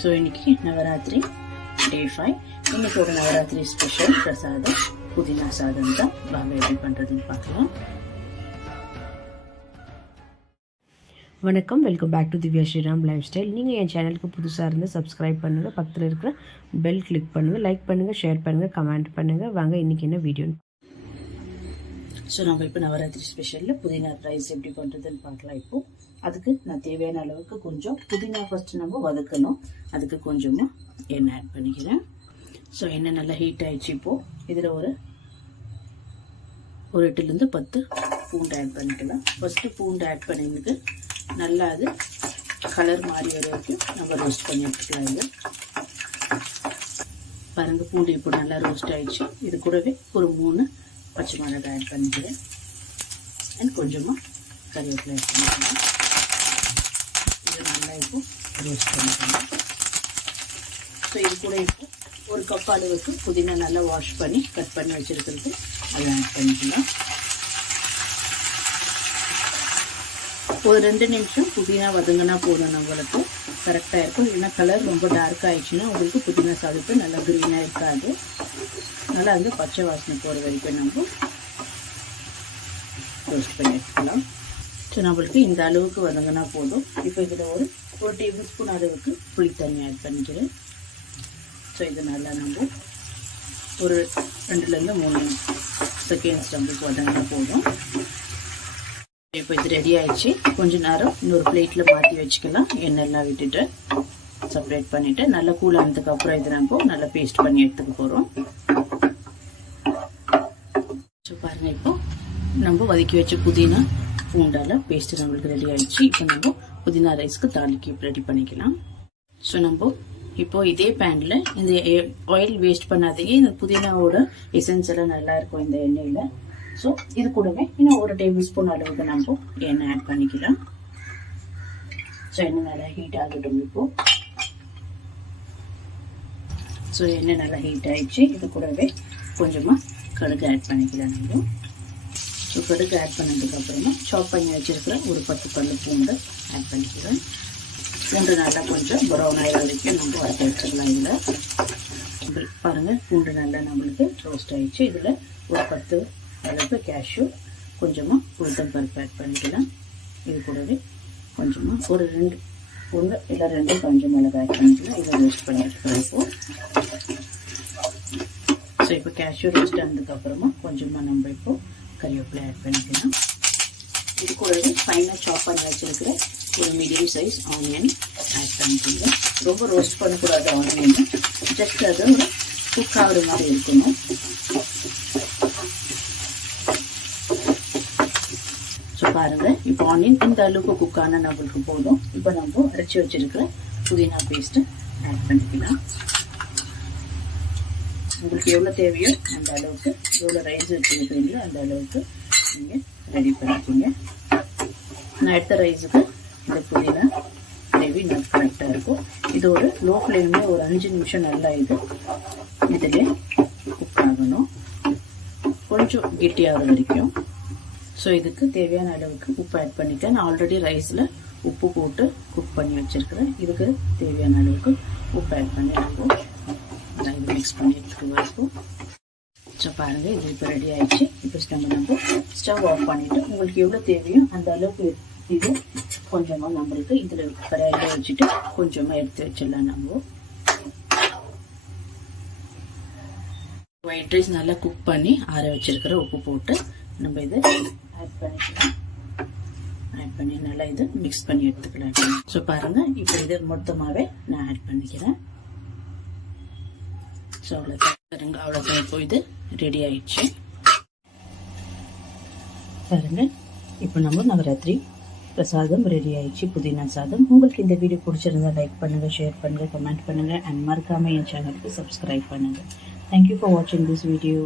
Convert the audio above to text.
So இன்னைக்கு நவராத்திரி டே 5. இன்னைக்கு ஒரு நவராத்திரி ஸ்பெஷல் பிரசாதம் புதினா சாதம் தான். வாங்க எப்படி பண்ணுறதுன்னு பார்க்கலாம். வணக்கம், welcome back to Divya Sriram lifestyle. நீங்கள் என் சேனலுக்கு புதுசாக இருந்து சப்ஸ்கிரைப் பண்ணுங்கள், பக்கத்தில் இருக்கிற பெல் கிளிக் பண்ணுங்கள், லைக் பண்ணுங்கள், ஷேர் பண்ணுங்கள், கமெண்ட் பண்ணுங்கள். வாங்க இன்றைக்கி என்ன வீடியோ. ஸோ நம்ம இப்போ நவராத்திரி ஸ்பெஷலில் புதினா ரைஸ் எப்படி பண்ணுறதுன்னு பார்க்கலாம். இப்போது அதுக்கு நான் தேவையான அளவுக்கு கொஞ்சம் புதினா ஃபஸ்ட்டு நம்ம வதக்கணும். அதுக்கு கொஞ்சமாக எண்ணெய் ஆட் பண்ணிக்கிறேன். ஸோ எண்ணெய் நல்லா ஹீட் ஆகிடுச்சு. இப்போது இதில் ஒரு 8லேருந்து 10 பூண்டு ஆட் பண்ணிக்கலாம். ஃபஸ்ட்டு பூண்டு ஆட் பண்ணிட்டு நல்லா அது கலர் மாறி வர வரைக்கும் நம்ம ரோஸ்ட் பண்ணி எடுத்துக்கலாம். இது பாருங்கள், பூண்டு இப்போ நல்லா ரோஸ்ட் ஆகிடுச்சு. இது கூடவே ஒரு 3 பச்சை மிளகாய் ஆட் பண்ணிக்கிறேன். அண்ட் கொஞ்சமாக கறிவேப்பிலை ஆட் பண்ணிக்கலாம். இது நல்லா இப்போ ரோஸ்ட் பண்ணிக்கலாம். ஸோ இது கூட இப்போ ஒரு கப் அளவுக்கு புதினா நல்லா வாஷ் பண்ணி கட் பண்ணி வச்சுருக்கிறது அதை ஆட் பண்ணிக்கலாம். ஒரு 2 நிமிஷம் புதினா வதங்கினா போதும், நம்மளுக்கு கரெக்டாக இருக்கும். இல்லைன்னா கலர் ரொம்ப டார்க் ஆகிடுச்சுன்னா உங்களுக்கு புதினா சாதத்து நல்லா க்ரீனாக இருக்காது. நல்லா வந்து பச்சை வாசனை போகிற வரைக்கும் நம்ம ரோஸ்ட் பண்ணி எடுத்துக்கலாம். ஸோ நம்மளுக்கு இந்த அளவுக்கு வதங்கினா போதும். இப்போ இதில் ஒரு டேபிள் ஸ்பூன் அளவுக்கு புளி தண்ணி ஆட் பண்ணிக்கிறேன். ஸோ இது நல்லா நம்ம ஒரு 2லேருந்து 3 செகண்ட்ஸ் நம்மளுக்கு வதங்கினா போதும். இப்போ இது ரெடி ஆயிடுச்சு. கொஞ்ச நேரம் இன்னொரு பிளேட்டில் மாற்றி வச்சுக்கலாம். எண்ணெய்லாம் விட்டுட்டு செப்பரேட் பண்ணிவிட்டு நல்லா கூல் ஆனதுக்கப்புறம் இது நம்ம நல்லா பேஸ்ட் பண்ணி எடுத்துக்க போகிறோம். ஸோ பாருங்கள், இப்போ நம்ம வதக்கி வச்ச புதினா பூண்டால பேஸ்ட்டு நம்மளுக்கு ரெடி ஆயிடுச்சு. இப்போ நம்ம புதினா ரைஸ்க்கு தாளிக்கு ரெடி பண்ணிக்கலாம். ஸோ நம்ம இப்போ இதே பேனில் இந்த ஆயில் வேஸ்ட் பண்ணாதீங்க. இந்த புதினாவோட எசன்ஸ் எல்லாம் நல்லா இருக்கும் இந்த எண்ணெயில். ஸோ இது கூடவே இன்னும் ஒரு டேபிள் ஸ்பூன் அளவுக்கு நம்ம எண்ணெய் ஆட் பண்ணிக்கலாம். ஸோ எண்ணெய் நல்லா ஹீட் ஆகட்டும். இப்போ ஸோ எண்ணெய் நல்லா ஹீட் ஆகிடுச்சு. இது கூடவே கொஞ்சமாக கடுகு ஆட் பண்ணிக்கலாம். நம்ம ஸோ கடுகு ஆட் பண்ணதுக்கப்புறமா சாப் பண்ணி வச்சுருக்கிற ஒரு 10 பல்லு பூண்டு ஆட் பண்ணிக்கிறேன். பூண்டு நல்லா கொஞ்சம் ப்ரௌன் ஆகிற வரைக்கும் நம்ம வறுத்து வச்சிடலாம். இதில் பாருங்கள், பூண்டு நல்லா நம்மளுக்கு ரோஸ்ட் ஆகிடுச்சு. இதில் ஒரு 10 அளவுக்கு கேஷ்யூ, கொஞ்சமாக உளுத்தம் பருப்பு ஆட் பண்ணிக்கலாம். இது கூடவே கொஞ்சமாக ஒரு 1 இல்லை 2 காஞ்ச மிளகாய் ஆட் பண்ணிக்கலாம். இதை ரோஸ்ட் பண்ணி எடுத்துக்கிறேன். ஸோ இப்போ கேஷ்யூ ரோஸ்ட் ஆனதுக்கப்புறமா கொஞ்சமாக நம்ம இப்போது கறிவேப்பிலை ஆட் பண்ணிக்கலாம். இது கூடவே ஃபைனாக சாப் பண்ணி வச்சுருக்கிற ஒரு மீடியம் சைஸ் ஆனியன் ஆட் பண்ணிக்கலாம். ரொம்ப ரோஸ்ட் பண்ணக்கூடாது ஆனியன், ஜஸ்ட் அது ஒரு குக் ஆகிற மாதிரி இருக்கணும். ஸோ பாருங்கள், இப்போ ஆனியன் இந்த அளவுக்கு குக் ஆனால் நம்மளுக்கு போதும். இப்போ நம்ம அரைச்சி வச்சுருக்கிற புதினா பேஸ்ட்டு ஆட் பண்ணிக்கலாம். உங்களுக்கு எவ்வளோ தேவையோ அந்த அளவுக்கு, எவ்வளோ ரைஸ் வச்சுருக்கீங்களோ அந்த அளவுக்கு நீங்கள் ரெடி பண்ணிக்கோங்க. நான் எடுத்த ரைஸுக்கு இந்த புதினா கிரேவி நல்லா கரெக்டாக இருக்கும். இது ஒரு லோ ஃப்ளேமில் ஒரு 5 நிமிஷம் நல்லா இதிலே குக் ஆகணும், கொஞ்சம் கெட்டியாகிற வரைக்கும். ஸோ இதுக்கு தேவையான அளவுக்கு உப்பு ஆட் பண்ணிக்க. நான் ஆல்ரெடி ரைஸில் உப்பு போட்டு குக் பண்ணி வச்சுருக்கிறேன். இதுக்கு தேவையான அளவுக்கு உப்பு ஆட் பண்ணி நம்ம இது மிக்ஸ் பண்ணி எடுத்துக்குவோம். ஸோ பாருங்கள், இது இப்போ ரெடி ஆகிடுச்சு. இப்போ நம்ம ஸ்டவ் ஆஃப் பண்ணிவிட்டு உங்களுக்கு எவ்வளோ தேவையோ அந்த அளவுக்கு இது கொஞ்சமாக நம்மளுக்கு இதில் கடாயில் வச்சுட்டு கொஞ்சமாக எடுத்து வச்சிடலாம். நம்ம ஒயிட் ரைஸ் நல்லா குக் பண்ணி ஆற வச்சிருக்கிற உப்பு போட்டு நம்ம இதை ஆட் பண்ணிக்கலாம். ஆட் பண்ணி நல்லா இது மிக்ஸ் பண்ணி எடுத்துக்கலாம். ஸோ பாருங்கள், இப்போ இது மொத்தமாகவே நான் ஆட் பண்ணிக்கிறேன். ஸோ அவ்வளோதான் இப்போ இது ரெடி ஆயிடுச்சு. பாருங்க, இப்போ நம்ம நவராத்திரி பிரசாதம் ரெடி ஆயிடுச்சு, புதினா சாதம். உங்களுக்கு இந்த வீடியோ பிடிச்சிருந்தா லைக் பண்ணுங்கள், ஷேர் பண்ணுங்கள், கமெண்ட் பண்ணுங்கள் அண்ட் மறக்காமல் என் சேனலுக்கு சப்ஸ்கிரைப் பண்ணுங்கள். தேங்க்யூ ஃபார் வாட்சிங் திஸ் வீடியோ.